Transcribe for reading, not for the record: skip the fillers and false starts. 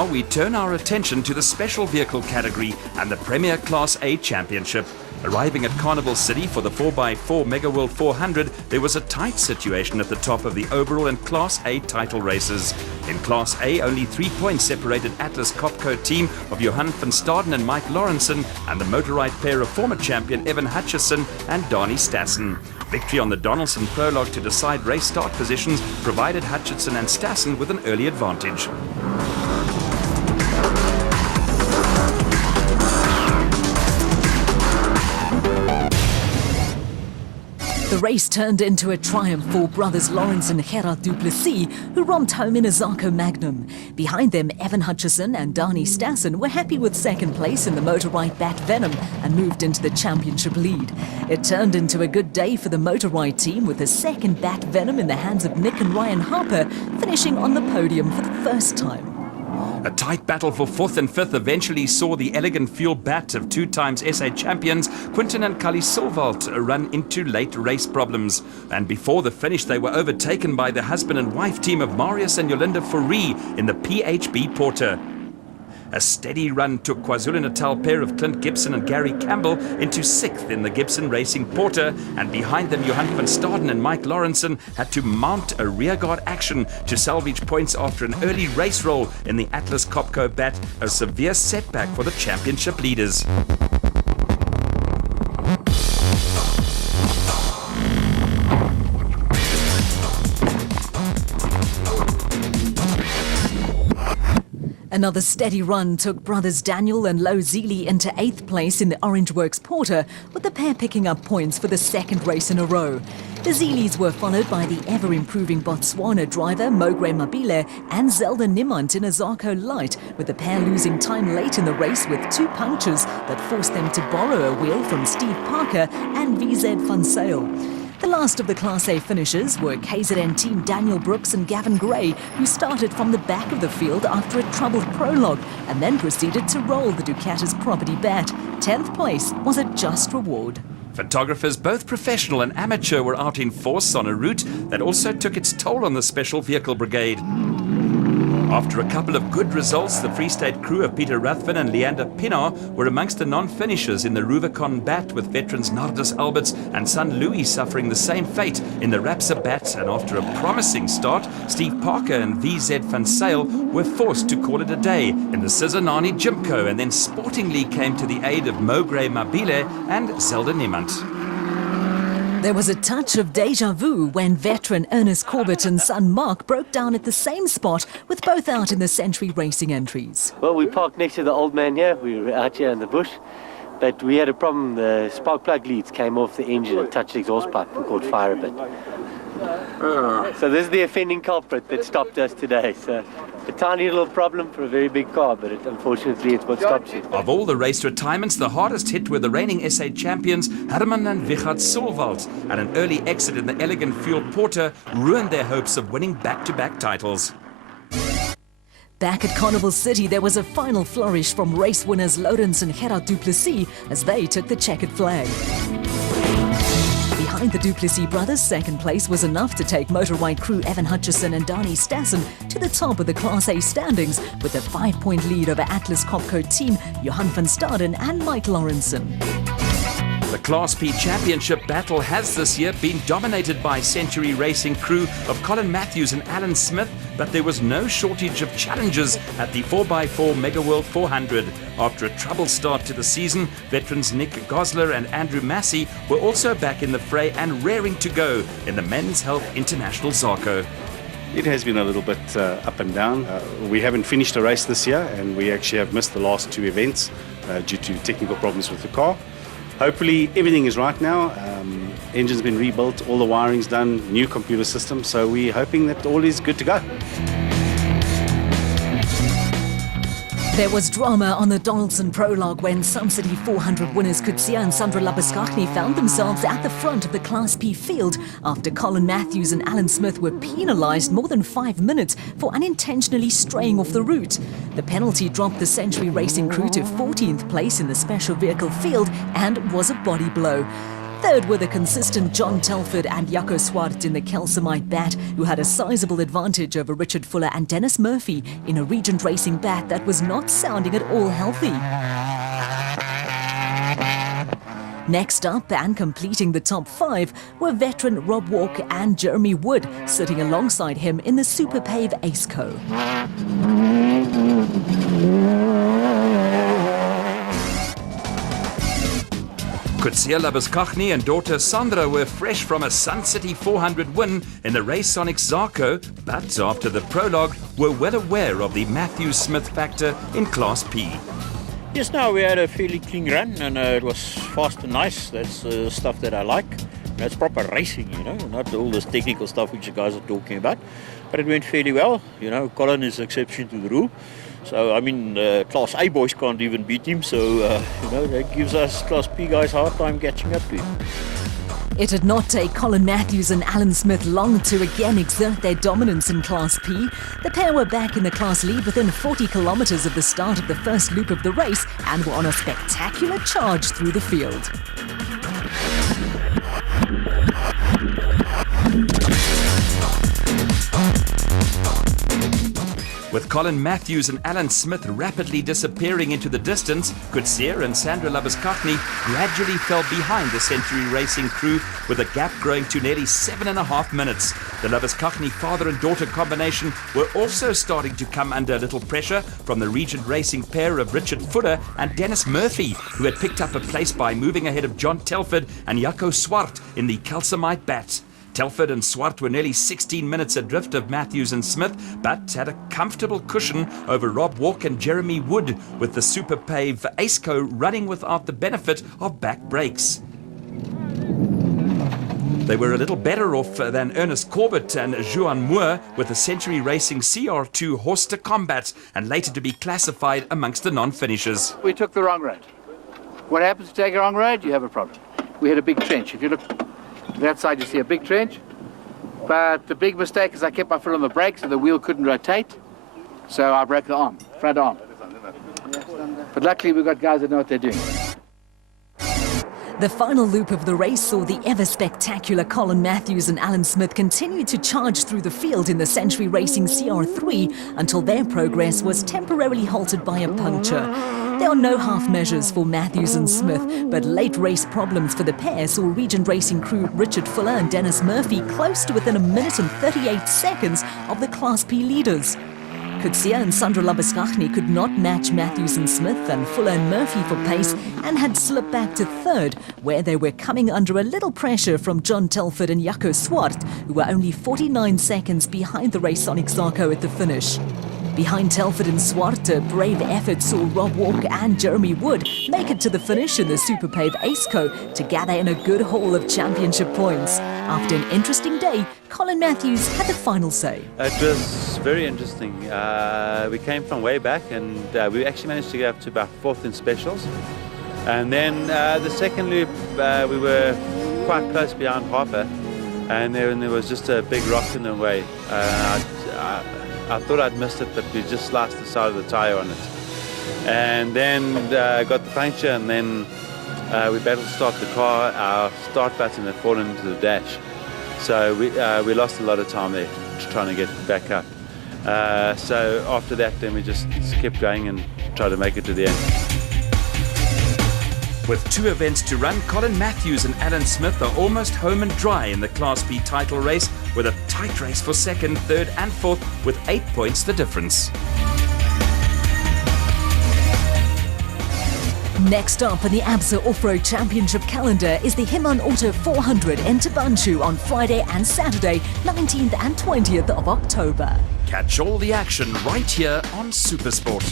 Now we turn our attention to the special vehicle category and the Premier Class A Championship. Arriving at Carnival City for the 4x4 Mega World 400, there was a tight situation at the top of the overall and Class A title races. In Class A, only 3 points separated Atlas Copco team of Johan van Staden and Mike Lawrenson and the motorized pair of former champion Evan Hutchison and Dani Stassen. Victory on the Donaldson prologue to decide race start positions provided Hutchison and Stassen with an early advantage. The race turned into a triumph for brothers Lawrence and Gerard du Plessis, who romped home in a Zarco Magnum. Behind them, Evan Hutchison and Dani Stassen were happy with second place in the motor-ride Bat Venom and moved into the championship lead. It turned into a good day for the motor-ride team, with the second Bat Venom in the hands of Nick and Ryan Harper, finishing on the podium for the first time. A tight battle for 4th and 5th eventually saw the elegant fuel bat of 2-time SA champions Quinton and Kali Silvalt run into late race problems. And before the finish, they were overtaken by the husband and wife team of Marius and Yolinda Fourie in the PHB Porter. A steady run took KwaZulu-Natal pair of Clint Gibson and Gary Campbell into 6th in the Gibson Racing Porter, and behind them Johan van Staden and Mike Lawrenson had to mount a rearguard action to salvage points after an early race roll in the Atlas Copco Bat, a severe setback for the championship leaders. Another steady run took brothers Daniel and Lo Zili into 8th place in the Orange Works Porter, with the pair picking up points for the second race in a row. The Zilis were followed by the ever-improving Botswana driver Mogre Mabile and Zelda Niemand in a Zarco Light, with the pair losing time late in the race with 2 punctures that forced them to borrow a wheel from Steve Parker and VZ Van Sale. The last of the Class A finishers were KZN team Daniel Brooks and Gavin Gray, who started from the back of the field after a troubled prologue and then proceeded to roll the Ducati's property bat. 10th place was a just reward. Photographers, both professional and amateur, were out in force on a route that also took its toll on the Special Vehicle Brigade. After a couple of good results, the Free State crew of Peter Ruthven and Leander Pinar were amongst the non-finishers in the Rubicon Bat, with veterans Nardus Alberts and son Louis suffering the same fate in the Rapsa Bat. And after a promising start, Steve Parker and VZ Van Sale were forced to call it a day in the Sizanani Jimco, and then sportingly came to the aid of Mogre Mabile and Zelda Niemand. There was a touch of deja vu when veteran Ernest Corbett and son Mark broke down at the same spot, with both out in the Century Racing entries. Well, we parked next to the old man here. We were out here in the bush, but we had a problem. The spark plug leads came off the engine and touched the exhaust pipe and caught fire a bit. So this is the offending culprit that stopped us today. So a tiny little problem for a very big car, but unfortunately it's what stops you. Of all the race retirements, the hardest hit were the reigning SA champions Herman and Wichard Silvalt, and an early exit in the elegant fuel Porter ruined their hopes of winning back-to-back titles. Back at Carnival City, there was a final flourish from race winners Lawrence and Gerard du Plessis as they took the checkered flag. Behind the du Plessis brothers, second place was enough to take motor-ride crew Evan Hutchison and Dani Stassen to the top of the Class A standings, with a 5-point lead over Atlas Copco team Johan van Staden and Mike Lawrenson. The Class P Championship battle has this year been dominated by Century Racing crew of Colin Matthews and Alan Smith, but there was no shortage of challenges at the 4x4 Mega World 400. After a troubled start to the season, veterans Nick Gosler and Andrew Massey were also back in the fray and raring to go in the Men's Health International Zarco. It has been a little bit up and down. We haven't finished a race this year, and we actually have missed the last 2 events due to technical problems with the car. Hopefully everything is right now. Engine's been rebuilt, all the wiring's done, new computer system, so we're hoping that all is good to go. There was drama on the Donaldson prologue when Sun City 400 winners Kutsia and Sandra Labuskachny found themselves at the front of the Class P field after Colin Matthews and Alan Smith were penalised more than 5 minutes for unintentionally straying off the route. The penalty dropped the Century Racing crew to 14th place in the special vehicle field and was a body blow. Third were the consistent John Telford and Jaco Swart in the Calcimite bat, who had a sizable advantage over Richard Fuller and Dennis Murphy in a Regent Racing bat that was not sounding at all healthy. Next up and completing the top 5 were veteran Rob Walk and Jeremy Wood, sitting alongside him in the Super Pave Aceco. Coetzee Labuskaghni and daughter Sandra were fresh from a Sun City 400 win in the race on Exarco, but after the prologue were well aware of the Matthew Smith factor in Class P. Yes, now we had a fairly clean run and it was fast and nice. That's stuff that I like. That's proper racing, you know, not all this technical stuff which you guys are talking about. But it went fairly well. You know, Colin is an exception to the rule. So, I mean, Class A boys can't even beat him. So, you know, that gives us Class P guys a hard time catching up to him. It did not take Colin Matthews and Alan Smith long to again exert their dominance in Class P. The pair were back in the class lead within 40 kilometres of the start of the first loop of the race and were on a spectacular charge through the field. With Colin Matthews and Alan Smith rapidly disappearing into the distance, Coetzee and Sandra Labuskaghni gradually fell behind the Century Racing crew, with a gap growing to nearly 7.5 minutes. The Labuskaghni father and daughter combination were also starting to come under a little pressure from the Regent Racing pair of Richard Fuller and Dennis Murphy, who had picked up a place by moving ahead of John Telford and Jaco Swart in the Calcimite bat. Telford and Swart were nearly 16 minutes adrift of Matthews and Smith, but had a comfortable cushion over Rob Walk and Jeremy Wood, with the Super Pave Aceco running without the benefit of back brakes. They were a little better off than Ernest Corbett and Juan Moore, with the Century Racing CR2 horse to combat and later to be classified amongst the non-finishers. We took the wrong road. What happens if you take a wrong road? You have a problem. We had a big trench. If you look to that side, you see a big trench. But the big mistake is I kept my foot on the brake so the wheel couldn't rotate. So I broke the arm, front arm. But luckily we've got guys that know what they're doing. The final loop of the race saw the ever-spectacular Colin Matthews and Alan Smith continue to charge through the field in the Century Racing CR3 until their progress was temporarily halted by a puncture. There are no half measures for Matthews and Smith, but late race problems for the pair saw Regent Racing crew Richard Fuller and Dennis Murphy close to within 1 minute and 38 seconds of the Class P leaders. Coetzee and Sandra Labuskaghni could not match Matthews and Smith and Fuller and Murphy for pace and had slipped back to third, where they were coming under a little pressure from John Telford and Jaco Swart, who were only 49 seconds behind the race on Exarco at the finish. Behind Telford and Swart, a brave effort saw Rob Walk and Jeremy Wood make it to the finish in the Super Pave Aceco to gather in a good haul of championship points. After an interesting day, Colin Matthews had the final say. It was very interesting. We came from way back and we actually managed to get up to about 4th in specials. And then the second loop, we were quite close behind Harper, and there was just a big rock in the way. I thought I'd missed it, but we just sliced the side of the tyre on it. And then got the puncture, and then we battled to start the car. Our start button had fallen into the dash. So we lost a lot of time there trying to get back up. So after that, then we just kept going and tried to make it to the end. With 2 events to run, Colin Matthews and Alan Smith are almost home and dry in the Class B title race, with a tight race for 2nd, 3rd and 4th, with 8 points the difference. Next up in the ABSA Off-Road Championship calendar is the Himan Auto 400 in Tabanchu on Friday and Saturday, 19th and 20th of October. Catch all the action right here on Supersport.